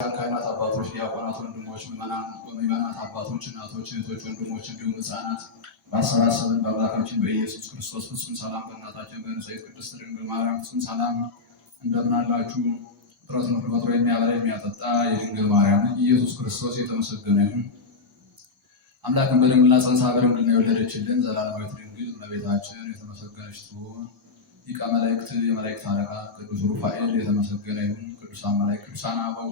ካህናት አባቶች፣ ዲያቆናት፣ ወንድሞች፣ ምዕመናት አባቶች፣ እናቶች፣ እህቶች፣ ወንድሞች እንዲሁም ሕፃናት ባሰባሰበን በአምላካችን በኢየሱስ ክርስቶስ ፍጹም ሰላም በእናታችን በንጽሕት ቅድስት ድንግል ማርያም ፍጹም ሰላም እንደምን አላችሁ? ፍጥረትን ሁሉ ፈጥሮ የሚያበላ የሚያጠጣ የድንግል ማርያም ኢየሱስ ክርስቶስ የተመሰገነ ይሁን። አምላክን በድንግልና ጸንሳ በድንግልና የወለደችልን ዘላለማዊት ድንግል እመቤታችን የተመሰገነች ትሁን። ሊቀ መላእክት የመላእክት አለቃ ቅዱስ ሩፋኤል የተመሰገነ ይሁን። ቅዱሳን መላእክት፣ ቅዱሳን አበው፣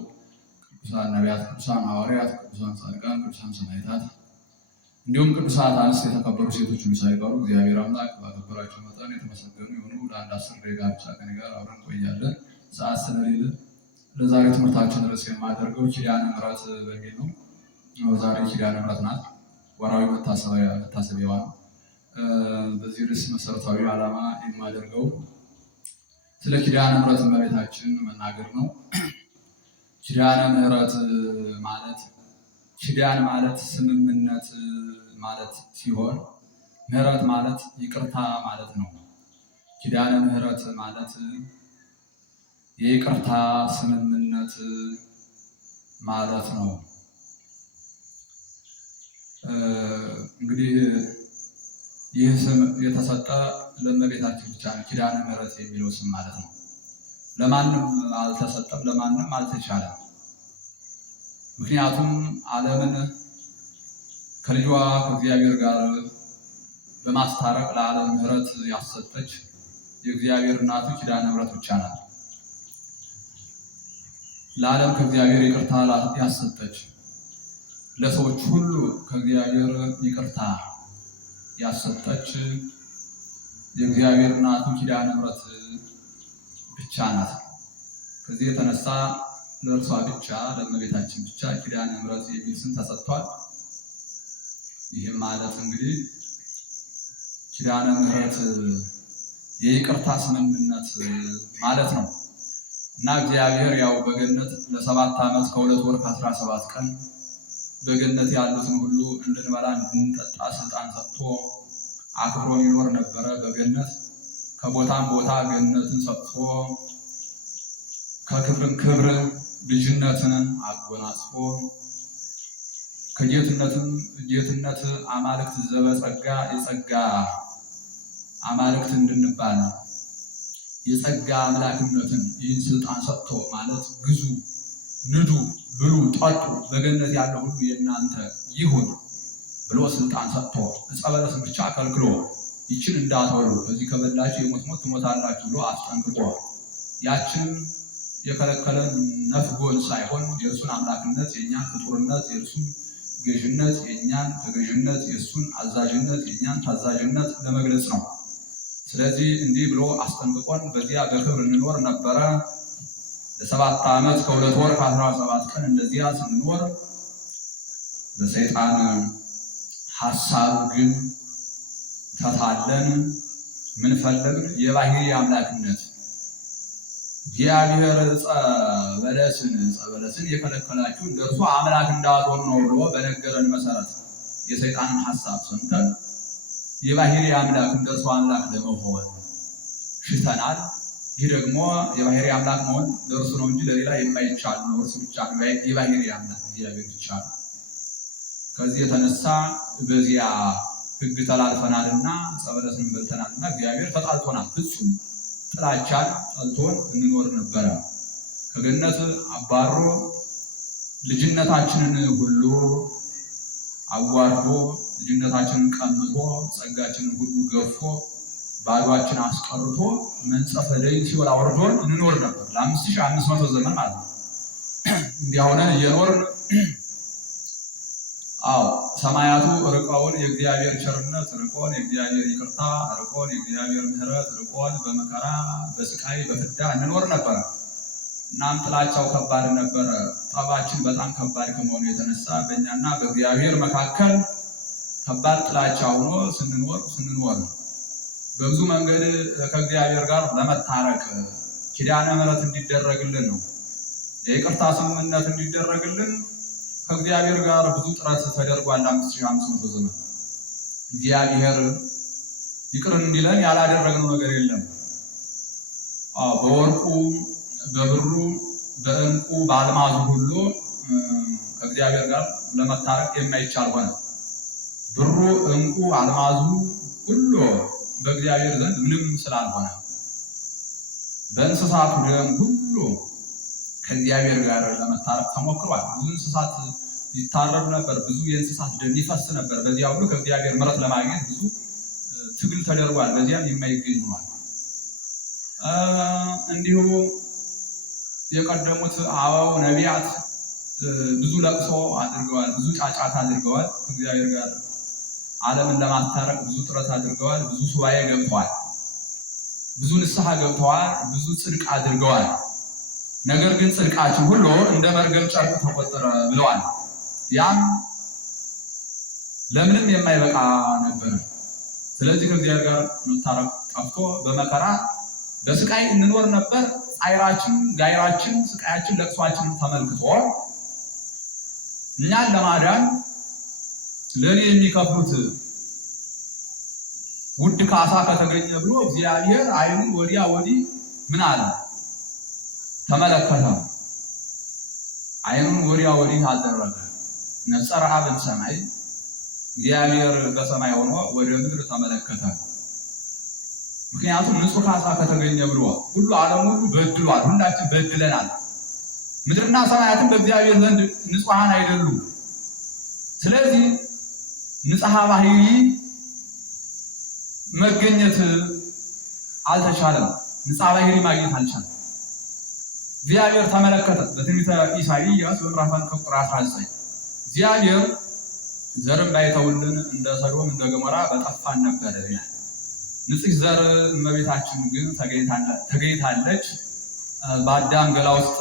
ቅዱሳን ነቢያት፣ ቅዱሳን ሐዋርያት፣ ቅዱሳን ጻድቃን፣ ቅዱሳን ሰማዕታት እንዲሁም ቅዱሳት አንስት የተከበሩ ሴቶች ሁሉ ሳይቀሩ እግዚአብሔር አምላክ ባከበራቸው መጠን የተመሰገኑ ይሁኑ። ለአንድ 10 ደቂቃ ብቻ ከእኔ ጋር አብረን ቆያለን። ሰዓት ስለሌለ ለዛሬ ትምህርታችን ርዕስ የማደርገው ኪዳነ ምሕረት በሚል ነው። ዛሬ ኪዳነ ምሕረት ናት። ወርሃዊ መታሰቢያዋ ነው። በዚህ ርዕስ መሰረታዊ ዓላማ የማደርገው ስለ ኪዳነ ምሕረት እመቤታችን መናገር ነው። ኪዳነ ምሕረት ማለት ኪዳን ማለት ስምምነት ማለት ሲሆን ምሕረት ማለት ይቅርታ ማለት ነው። ኪዳነ ምሕረት ማለት የይቅርታ ስምምነት ማለት ነው። እንግዲህ ይህ ስም የተሰጠ ለእመቤታችን ብቻ ነው። ኪዳነ ምሕረት የሚለው ስም ማለት ነው። ለማንም አልተሰጠም፣ ለማንም አልተቻለም። ምክንያቱም ዓለምን ከልጇ ከእግዚአብሔር ጋር በማስታረቅ ለዓለም ምሕረት ያሰጠች የእግዚአብሔር እናቱ ኪዳነ ምሕረት ብቻ ናት። ለዓለም ከእግዚአብሔር ይቅርታ ያሰጠች፣ ለሰዎች ሁሉ ከእግዚአብሔር ይቅርታ ያሰጠች የእግዚአብሔር እናቱ ኪዳነ ምሕረት ብቻ ናት። ከዚህ የተነሳ ለእርሷ ብቻ ለእመቤታችን ብቻ ኪዳነ ምሕረት የሚል ስም ተሰጥቷል። ይህም ማለት እንግዲህ ኪዳነ ምሕረት የይቅርታ ስምምነት ማለት ነው እና እግዚአብሔር ያው በገነት ለ7 ዓመት ከ2 ወር ከ17 ቀን በገነት ያሉትን ሁሉ እንድንበላ እንድንጠጣ ስልጣን ሰጥቶ አክብሮን ይኖር ነበረ። በገነት ከቦታም ቦታ ገነትን ሰጥቶ ከክብርን ክብር ልጅነትን አጎናጽፎ ከጌትነትም ጌትነት አማልክት ዘበጸጋ የጸጋ አማልክት እንድንባል የጸጋ አምላክነትን ይህን ስልጣን ሰጥቶ ማለት ግዙ፣ ንዱ፣ ብሉ፣ ጠጡ፣ በገነት ያለው ሁሉ የእናንተ ይሁን ብሎ ስልጣን ሰጥቶ ዕፀ በለስን ብቻ ከልክሎ ይችን እንዳትበሉ ከዚህ ከበላችሁ የሞት ሞት ትሞታላችሁ ብሎ አስጠንቅቆ ያችን የከለከለን ነፍጎን ሳይሆን የእርሱን አምላክነት የእኛን ፍጡርነት የእርሱን ገዥነት የእኛን ተገዥነት የእሱን አዛዥነት የእኛን ታዛዥነት ለመግለጽ ነው። ስለዚህ እንዲህ ብሎ አስጠንቅቆን በዚያ በክብር እንኖር ነበረ። ለ7 ዓመት ከ2 ወር ከ17 ቀን እንደዚያ ስንኖር በሰይጣን ሐሳብ ግን ተታለን ምን ፈለግን? የባህሪ አምላክነት እግዚአብሔር ዕፀ በለስን የከለከላችሁ እንደርሱ አምላክ እንዳትሆኑ ነው ብሎ በነገረን መሰረት የሰይጣንን ሐሳብ ሰምተን የባህሪ አምላክ እንደርሱ አምላክ ለመሆን ሽተናል። ይህ ደግሞ የባህሪ አምላክ መሆን ለእርሱ ነው እንጂ ለሌላ የማይቻል ነው። እርሱ ብቻ ነው የባህሪ አምላክ፣ እግዚአብሔር ብቻ ነው። ከዚህ የተነሳ በዚያ ሕግ ተላልፈናልና ዕፀ በለስን በልተናልና እግዚአብሔር ተጣልቶናል። ፍጹም ጥላቻን ጠልቶን እንኖር ነበረ። ከገነት አባሮ ልጅነታችንን ሁሉ አዋርዶ ልጅነታችንን ቀምቶ ጸጋችንን ሁሉ ገፎ ባዷችን አስቀርቶ መንጸፈ ደይን ሲወል አውርዶን እንኖር ነበር ለ5500 ዘመን ማለት ነው። እንዲህ ሆነን እየኖርን ሰማያቱ ርቀውን የእግዚአብሔር ቸርነት ርቆን የእግዚአብሔር ይቅርታ ርቆን የእግዚአብሔር ምሕረት ርቆን በመከራ በስቃይ በፍዳ እንኖር ነበረ። እናም ጥላቻው ከባድ ነበረ። ጠባችን በጣም ከባድ ከመሆኑ የተነሳ በእኛና በእግዚአብሔር መካከል ከባድ ጥላቻ ሆኖ ስንኖር በብዙ መንገድ ከእግዚአብሔር ጋር ለመታረቅ ኪዳነ ምሕረት እንዲደረግልን ነው፣ የይቅርታ ስምምነት እንዲደረግልን ከእግዚአብሔር ጋር ብዙ ጥረት ተደርጓል። 5500 ዘመን እግዚአብሔር ይቅር እንዲለን ያላደረግነው ነገር የለም። በወርቁ በብሩ በእንቁ በአልማዙ ሁሉ ከእግዚአብሔር ጋር ለመታረቅ የማይቻል ሆነ። ብሩ፣ እንቁ፣ አልማዙ ሁሉ በእግዚአብሔር ዘንድ ምንም ስላልሆነ በእንስሳቱ ደም ሁሉ ከእግዚአብሔር ጋር ለመታረቅ ተሞክሯል። ብዙ እንስሳት ይታረዱ ነበር። ብዙ የእንስሳት ደም ይፈስ ነበር። በዚያ ሁሉ ከእግዚአብሔር ምሕረት ለማግኘት ብዙ ትግል ተደርጓል። በዚያም የማይገኝ ሆኗል። እንዲሁ የቀደሙት አበው ነቢያት ብዙ ለቅሶ አድርገዋል። ብዙ ጫጫታ አድርገዋል። ከእግዚአብሔር ጋር ዓለምን ለማታረቅ ብዙ ጥረት አድርገዋል። ብዙ ሱባኤ ገብተዋል። ብዙ ንስሐ ገብተዋል። ብዙ ጽድቅ አድርገዋል። ነገር ግን ጽድቃችን ሁሉ እንደ መርገም ጨርቅ ተቆጠረ ብለዋል። ያም ለምንም የማይበቃ ነበር። ስለዚህ ከእግዚአብሔር ጋር መታረቅ ጠፍቶ በመከራ በስቃይ እንኖር ነበር። ጻይራችን፣ ጋይራችን፣ ስቃያችን፣ ለቅሷችን ተመልክቶ እኛን ለማዳን ለኔ የሚከፍሉት ውድ ካሳ ከተገኘ ብሎ እግዚአብሔር ዓይኑን ወዲያ ወዲህ ምን አለ? ተመለከተ። ዓይኑን ወዲያ ወዲህ አደረገ። ነጸረ አብ በሰማይ፣ እግዚአብሔር በሰማይ ሆኖ ወደ ምድር ተመለከተ። ምክንያቱም ንጹሕ ካሳ ከተገኘ ብሎ ሁሉ ዓለም ሁሉ በድሏል። ሁላችን በድለናል። ምድርና ሰማያትን በእግዚአብሔር ዘንድ ንጹሐን አይደሉም። ስለዚህ ንጽሐ ባህሪ መገኘት አልተቻለም። ንጽሐ ባህሪ ማግኘት አልቻለም። እግዚአብሔር ተመለከተ። በትንቢተ ኢሳይያስ በምዕራፍ 1 ቁጥር 19 እግዚአብሔር ዘርን ባይተውልን እንደ ሰዶም እንደ ገሞራ በጠፋን ነበር ይላል። ንጽሕ ዘር እመቤታችን ግን ተገኝታለች። በአዳም ገላ ውስጥ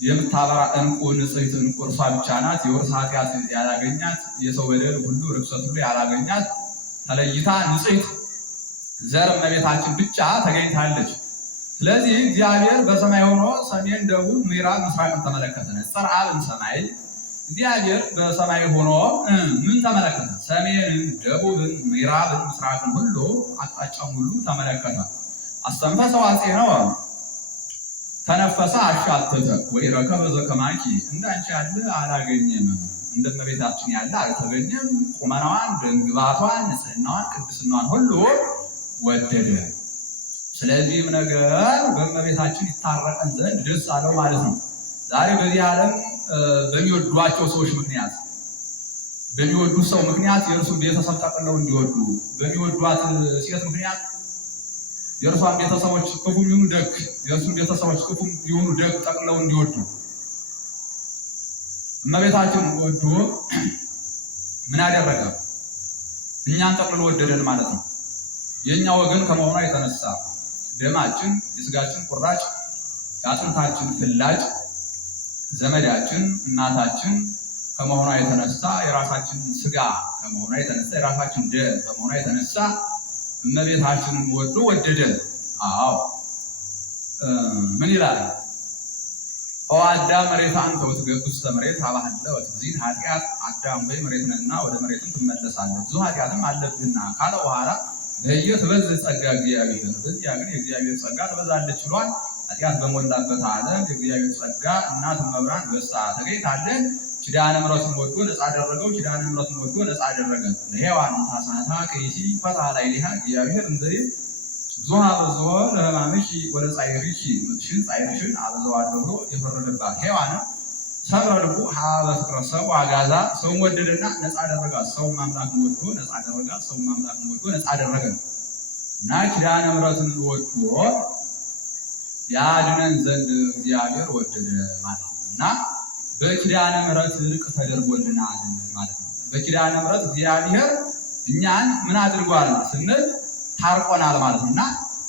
የምታበራ እንቁ ንጽሕት እንቁ እርሷ ብቻ ናት። የውርስ ኃጢአት ያላገኛት፣ የሰው በደል ሁሉ ርኩሰት ሁሉ ያላገኛት ተለይታ ንጽሕት ዘር እመቤታችን ብቻ ተገኝታለች። ስለዚህ እግዚአብሔር በሰማይ ሆኖ ሰሜን፣ ደቡብ፣ ምዕራብ፣ ምስራቅን ተመለከተ። ነጸረ አብ በሰማይ እግዚአብሔር በሰማይ ሆኖ ምን ተመለከተ? ሰሜንን፣ ደቡብን፣ ምዕራብን፣ ምስራቅን ሁሉ አቅጣጫውን ሁሉ ተመለከተ። አስተንፈሰ ዋፄነወ ተነፈሰ አሻተተ ወኢረከበ ዘከማኪ እንዳንቺ ያለ አላገኘም፣ እንደ እመቤታችን ያለ አልተገኘም። ቁመናዋን፣ ደምግባቷን፣ ንጽሕናዋን፣ ቅድስናዋን ሁሉ ወደደ። ስለዚህም ነገር በእመቤታችን ይታረቀን ዘንድ ደስ አለው ማለት ነው። ዛሬ በዚህ ዓለም በሚወዷቸው ሰዎች ምክንያት፣ በሚወዱት ሰው ምክንያት የእርሱን ቤተሰብ ጠቅለው እንዲወዱ፣ በሚወዷት ሴት ምክንያት የእርሷን ቤተሰቦች ክፉም ይሁኑ ደግ፣ የእርሱን ቤተሰቦች ክፉም ይሁኑ ደግ ጠቅለው እንዲወዱ እመቤታችን ወዶ ምን አደረገ? እኛን ጠቅልሎ ወደደን ማለት ነው። የእኛ ወገን ከመሆኗ የተነሳ ደማችን፣ የስጋችን ቁራጭ፣ የአጥንታችን ፍላጭ፣ ዘመዳችን፣ እናታችን ከመሆኗ የተነሳ የራሳችን ስጋ ከመሆኗ የተነሳ የራሳችን ደም ከመሆኗ የተነሳ እመቤታችንን ወዶ ወደደን። አዎ ምን ይላል? ኦ አዳም መሬት አንተ ወትገብ ውስተ መሬት ሀባህለ ወትዚት ኃጢአት አዳም ወይ መሬት ነህና ወደ መሬትም ትመለሳለህ፣ ብዙ ኃጢአትም አለብህና ካለ በኋላ በየትበዝሕ ጸጋ እግዚአብሔር፣ በዚያ ግን የእግዚአብሔር ጸጋ ትበዛለች ብሏል። ኃጢአት በሞላበት ዓለም የእግዚአብሔር ጸጋ እናት መብራን በስታ ተገኝታለን። ኪዳነ ምሕረቱን ወዶ ነፃ አደረገው። ኪዳነ ምሕረቱን ወዶ ነፃ አደረገን። ለሔዋን ታሳታ ከይሲ ፈትሐ ላዕሌሃ እግዚአብሔር እንዘሬ ብዙኃ በዝሖ ለሕማምኪ ወለጻዕርኪ ምትሽን ጻዕርሽን አበዛዋለሁ ብሎ የፈረደባት ሔዋንም ሰብረ ልቡ ሀበ ፍቅረ ሰብእ አጋዛ ሰውን ወደደና ነፃ አደረጋት። ሰውን አምላክን ወዶ ነፃ አደረጋት። ሰውን አምላክን ወዶ ነፃ አደረገን እና ኪዳነ ምሕረትን ወዶ ያድነን ዘንድ እግዚአብሔር ወደደ ማለት ነው እና በኪዳነ ምሕረት ርቅ ተደርጎልናል ማለት ነው። በኪዳነ ምሕረት እግዚአብሔር እኛን ምን አድርጓል ስንል ታርቆናል ማለት ነው እና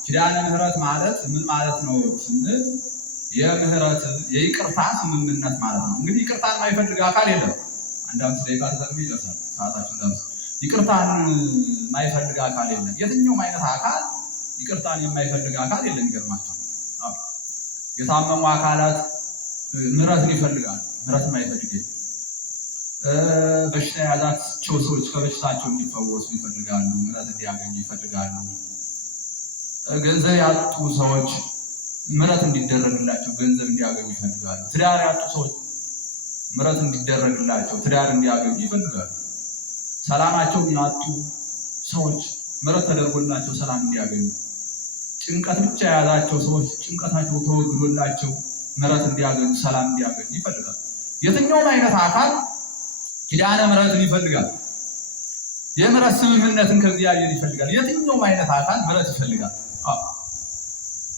ኪዳነ ምሕረት ማለት ምን ማለት ነው ስንል የምህረት የይቅርታ ስምምነት ማለት ነው። እንግዲህ ይቅርታን የማይፈልግ አካል የለም። አንድ 5 ደቂቃ ተጠቅሞ ይደርሳል ሰዓታችን ደርሶ። ይቅርታን የማይፈልግ አካል የለም። የትኛውም አይነት አካል ይቅርታን የማይፈልግ አካል የለም። ይገርማቸው የታመሙ አካላት ምህረትን ይፈልጋሉ። ምህረት የማይፈልግ በሽታ የያዛቸው ሰዎች ከበሽታቸው እንዲፈወሱ ይፈልጋሉ። ምህረት እንዲያገኙ ይፈልጋሉ። ገንዘብ ያጡ ሰዎች ምሕረት እንዲደረግላቸው ገንዘብ እንዲያገኙ ይፈልጋሉ። ትዳር ያጡ ሰዎች ምሕረት እንዲደረግላቸው ትዳር እንዲያገኙ ይፈልጋሉ። ሰላማቸውን ያጡ ሰዎች ምሕረት ተደርጎላቸው ሰላም እንዲያገኙ፣ ጭንቀት ብቻ የያዛቸው ሰዎች ጭንቀታቸው ተወግዶላቸው ምሕረት እንዲያገኙ ሰላም እንዲያገኙ ይፈልጋሉ። የትኛውም አይነት አካል ኪዳነ ምሕረትን ይፈልጋል። የምሕረት ስምምነትን ከእግዚአብሔር ይፈልጋል። የትኛውም አይነት አካል ምሕረት ይፈልጋል።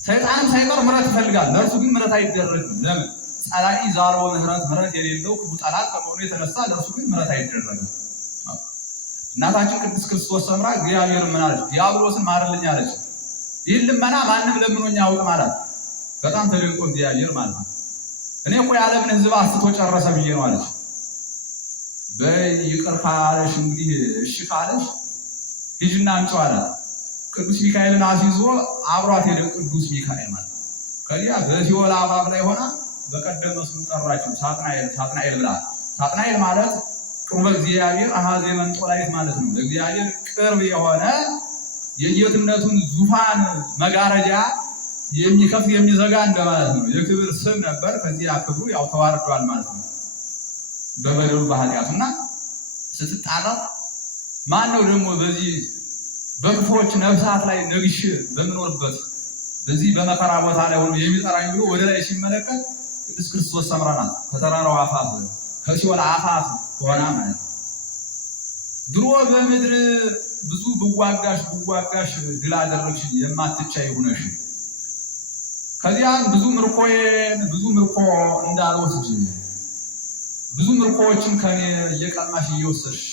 ሰይጣንም ሳይቀር ምሕረት ይፈልጋል። ለእርሱ ግን ምሕረት አይደረግም። ለምን? ጸላኢ ዛልዎ ምሕረት፣ ምሕረት የሌለው ክፉ ጠላት ከመሆኑ የተነሳ ለእርሱ ግን ምሕረት አይደረግም። እናታችን ቅድስት ክርስቶስ ሰምራ እግዚአብሔር ምን አለች? ዲያብሎስን ማርልኝ አለች። ይህን ልመና ማንም ለምኖኝ አያውቅም አላት። በጣም ተደንቆ እግዚአብሔር ማለት ነው። እኔ እኮ የዓለምን ሕዝብ አስቶ ጨረሰ ብዬ ነው አለች። በይቅር ካለሽ እንግዲህ እሺ ካለሽ ሂጂና አምጪው አላት። ቅዱስ ሚካኤልን አስይዞ አብሯት ሄደ። ቅዱስ ሚካኤል ማለት ከዚያ በሲኦል አፋፍ ላይ ሆና በቀደመ ስሙ ጠራችው። ሳጥናኤል ብላ። ሳጥናኤል ማለት ቅርበ እግዚአብሔር አሃዜ መንጦላይት ማለት ነው። ለእግዚአብሔር ቅርብ የሆነ የጌትነቱን ዙፋን መጋረጃ የሚከፍት የሚዘጋ እንደማለት ነው። የክብር ስም ነበር። ከዚያ ክብሩ ያው ተዋርዷል ማለት ነው በበደሉ በኃጢአቱና ስትጣራው ማን ነው ደግሞ በዚህ በክፎች ነፍሳት ላይ ነግሼ በምኖርበት በዚህ በመከራ ቦታ ላይ ሆኖ የሚጠራኝ ብሎ ወደ ላይ ሲመለከት ቅድስት ክርስቶስ ሰምራ ናት። ከተራራው አፋፍ ከሲኦል አፋፍ ሆና ማለት ነው። ድሮ በምድር ብዙ ብዋጋሽ ድል አደረግሽ የማትቻይ ሆነሽ ከዚያም ብዙ ምርኮ እንዳልወስድ ብዙ ምርኮዎችን ከኔ እየቀማሽ እየወሰድሽ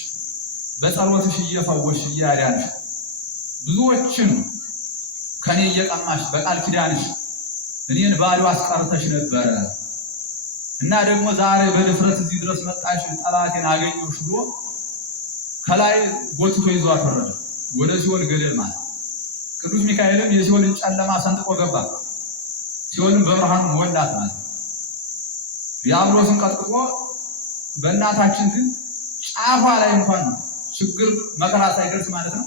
በጸሎትሽ እየፈወሽ እያዳንሽ ብዙዎችን ከኔ እየቀማሽ በቃል ኪዳንሽ እኔን ባዶ አስቀርተሽ ነበረ እና ደግሞ ዛሬ በድፍረት እዚህ ድረስ መጣሽ፣ ጠላቴን አገኘሁሽ ብሎ ከላይ ጎትቶ ይዟት ወረደ ወደ ሲኦል ገደል ማለት። ቅዱስ ሚካኤልም የሲኦልን ጨለማ ሰንጥቆ ገባ፣ ሲኦልን በብርሃኑ ሞላት ማለት። ዲያብሎስን ቀጥቅጦ በእናታችን ግን ጫፏ ላይ እንኳን ችግር መከራ ሳይደርስ ማለት ነው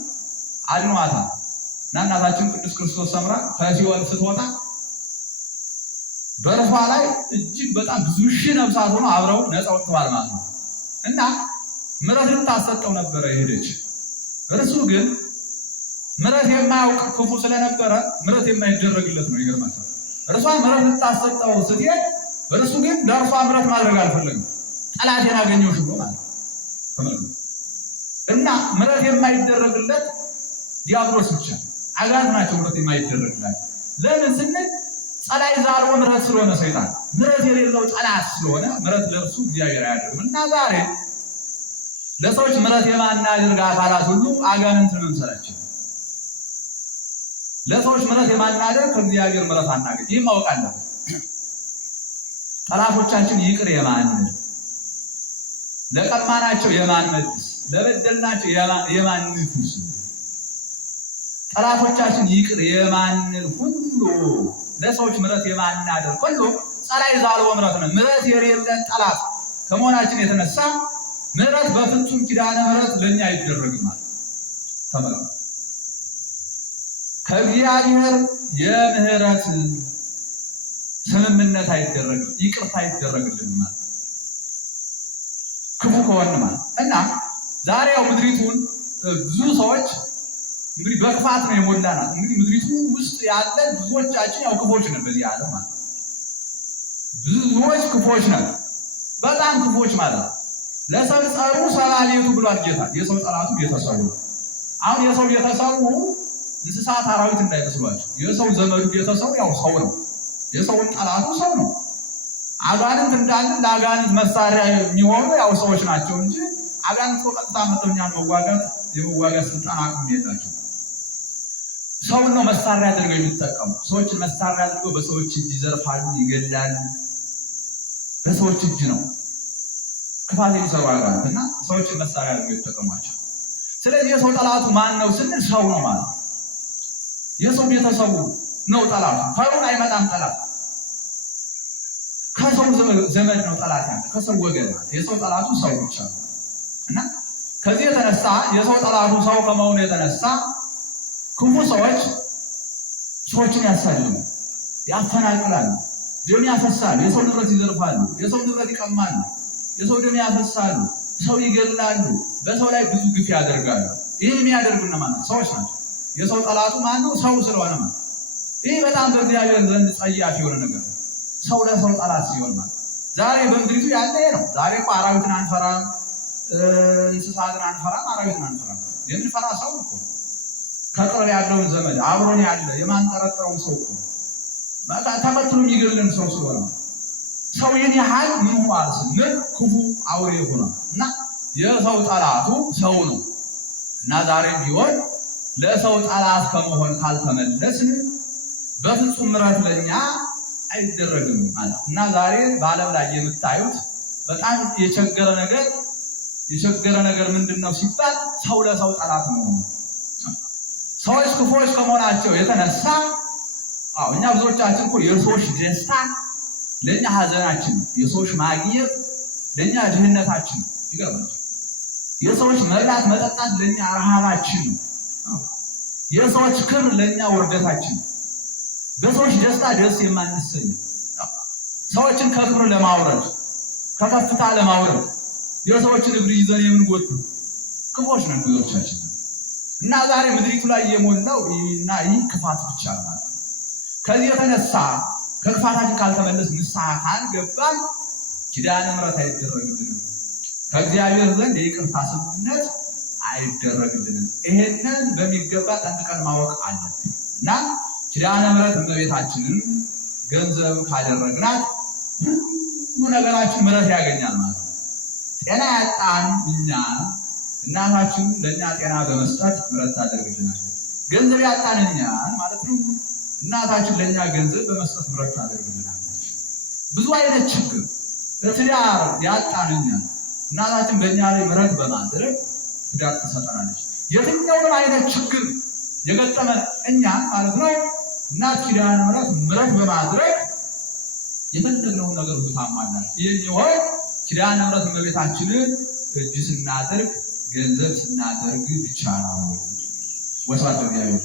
አድኗታል። እና እናታችን ቅድስት ክርስቶስ ሰምራ ከሲኦል ስትወጣ በእርሷ ላይ እጅግ በጣም ብዙ ሺህ ነፍሳት ሆኖ አብረው ነፃ ወጥተዋል ማለት ነው። እና ምሕረት ልታሰጠው ነበረ የሄደች። እርሱ ግን ምሕረት የማያውቅ ክፉ ስለነበረ ምሕረት የማይደረግለት ነው። ይገርማል። እርሷ ምሕረት ልታሰጠው ስትሄድ እርሱ ግን ለእርሷ ምሕረት ማድረግ አልፈለግም። ጠላቴን አገኘሁሽ ብሎ ማለት ነው። እና ምሕረት የማይደረግለት ዲያብሎስ ብቻ አጋንንት ናቸው ምሕረት የማይደረግላቸው። ለምን ስንል ጸላኢ ዛልዎ ምሕረት ስለሆነ ሰይጣን ምሕረት የሌለው ጠላት ስለሆነ ምሕረት ለእርሱ እግዚአብሔር አያደርግም። እና ዛሬ ለሰዎች ምሕረት የማናደርግ አካላት ሁሉ አጋንንትን መምሰላቸው። ለሰዎች ምሕረት የማናደርግ ከእግዚአብሔር ምሕረት አናገኝ። ይህ ማወቅ አለበት። ጠላቶቻችን ይቅር የማንል፣ ለቀማናቸው የማንመልስ፣ ለበደልናቸው የማንክስ፣ ጠላቶቻችን ይቅር የማንል ሁሉ ለሰዎች ምሕረት የማናደርግ ሁሉ ጸላኢ ዛልዎ ምሕረት ነው። ምሕረት የሌለን ጠላት ከመሆናችን የተነሳ ምሕረት በፍጹም ኪዳነ ምሕረት ለኛ አይደረግም ማለት ተመልከቱ። ከእግዚአብሔር የምህረት ስምምነት አይደረግም፣ ይቅርታ አይደረግልንም ማለት ክፉ ከሆነ ማለት እና ዛሬ ያው ምድሪቱን ብዙ ሰዎች እንግዲህ በክፋት ነው የሞላናት። እንግዲህ ምድሪቱ ውስጥ ያለ ብዙዎቻችን ያው ክፎች ነን በዚህ ዓለም ማለት ብዙዎች ክፎች ነን፣ በጣም ክፎች ማለት ለሰው ጸሩ ሰላሌቱ ብሏል ጌታ። የሰው ጠላቱ ቤተሰቡ ነው። አሁን የሰው ቤተሰቡ እንስሳት አራዊት እንዳይመስሏቸው። የሰው ዘመዱ ቤተሰቡ ያው ሰው ነው። የሰውን ጠላቱ ሰው ነው። አጋንንት እንዳልን ለአጋንንት መሳሪያ የሚሆኑ ያው ሰዎች ናቸው እንጂ አጋንንት ቀጥታ መጥተው እኛን የመዋጋት ስልጣን አቅም የላቸው። ሰውን ነው መሳሪያ አድርገው የሚጠቀሙ። ሰዎችን መሳሪያ አድርገው በሰዎች እጅ ይዘርፋሉ፣ ይገላሉ። በሰዎች እጅ ነው ክፋት የሚሰሩ አጋንንት እና ሰዎችን መሳሪያ አድርገው ይጠቀሟቸው። ስለዚህ የሰው ጠላቱ ማን ነው ስንል ሰው ነው ማለት ነው። የሰው ቤተሰቡ ነው ጠላቱ። ከሩን አይመጣም ጠላት፣ ከሰው ዘመድ ነው ጠላት ያለ፣ ከሰው ወገን ማለት የሰው ጠላቱ ሰው ብቻ ነው። እና ከዚህ የተነሳ የሰው ጠላቱ ሰው ከመሆኑ የተነሳ ክፉ ሰዎችን ያሳድዳሉ። ያፈናቅላሉ፣ ደም ያፈሳሉ፣ የሰው ንብረት ይዘርፋሉ፣ የሰው ንብረት ይቀማሉ፣ የሰው ደም ያፈሳሉ፣ ሰው ይገድላሉ፣ በሰው ላይ ብዙ ግፍ ያደርጋሉ። ይህን የሚያደርጉ እነማን ናቸው? ሰዎች ናቸው። የሰው ጠላቱ ማን ነው? ሰው ስለሆነ ማለት። ይህ በጣም በእግዚአብሔር ዘንድ ጸያፍ የሆነ ነገር ነው። ሰው ለሰው ጠላት ሲሆን ማለት ዛሬ በምድሪቱ ያለ ነው። ዛሬ እኮ አራዊትን አንፈራም፣ እንስሳትን አንፈራም፣ አራዊትን አንፈራም። የምንፈራ ሰው እኮ ከቅርብ ያለውን ዘመድ አብሮን ያለ የማንጠረጥረውን ሰው እኮ ተከትሎ የሚገድለን ሰው ስለሆነ ሰው ይህን ያህል ምን ሆኗል ስንል ክፉ አውሬ ሆኗል እና የሰው ጠላቱ ሰው ነው እና ዛሬም ቢሆን ለሰው ጠላት ከመሆን ካልተመለስን በፍጹም ምሕረት ለኛ አይደረግም ማለት እና ዛሬ በዓለም ላይ የምታዩት በጣም የቸገረ ነገር ምንድነው ሲባል ሰው ለሰው ጠላት መሆኑ። ሰዎች ክፉዎች ከመሆናቸው የተነሳ እኛ ብዙዎቻችን እኮ የሰዎች ደስታ ለኛ ሐዘናችን፣ የሰዎች ማግኘት ለኛ ድህነታችን ይገርማል። የሰዎች መብላት መጠጣት ለኛ ረሃባችን ነው። የሰዎች ክብር ለኛ ውርደታችን፣ በሰዎች ደስታ ደስ የማንሰኝ ሰዎችን ከክብር ለማውረድ ከከፍታ ለማውረድ የሰዎችን እግር ይዘን የምንጎት ክፎች ነን ብዙዎቻችን እና ዛሬ ምድሪቱ ላይ የሞላው እና ይህ ክፋት ብቻ ነው። ከዚህ የተነሳ ከክፋታችን ካልተመለስ ንስሐ ካልገባን ኪዳነ ምሕረት አይደረግልንም። ከእግዚአብሔር ዘንድ የይቅርታ ስምምነት አይደረግልንም። ይሄንን በሚገባ ጠንቅቀን ማወቅ አለብን እና ኪዳነ ምሕረት እመቤታችንን ገንዘብ ካደረግናት ሁሉ ነገራችን ምሕረት ያገኛል ማለት ነው። ጤና ያጣን እኛ እናታችን ለእኛ ጤና በመስጠት ምሕረት ታደርግልናለች። ገንዘብ ያጣን እኛ ማለት ነው እናታችን ለእኛ ገንዘብ በመስጠት ምሕረት ታደርግልናለች። ብዙ አይነት ችግር በትዳር ያጣን እኛ እናታችን በእኛ ላይ ምሕረት በማድረግ ትዳር ትሰጠናለች። የትኛውንም አይነት ችግር የገጠመን እኛ ማለት ነው እናት ኪዳነ ምሕረት በማድረግ የፈለግነውን ነገር ሁሉ ታሟላለች። ይህን ይሆን ኪዳነ ምሕረት እመቤታችንን እጅ ስናደርግ ገንዘብ ስናደርግ ብቻ ነው። ወስብሐት ለእግዚአብሔር።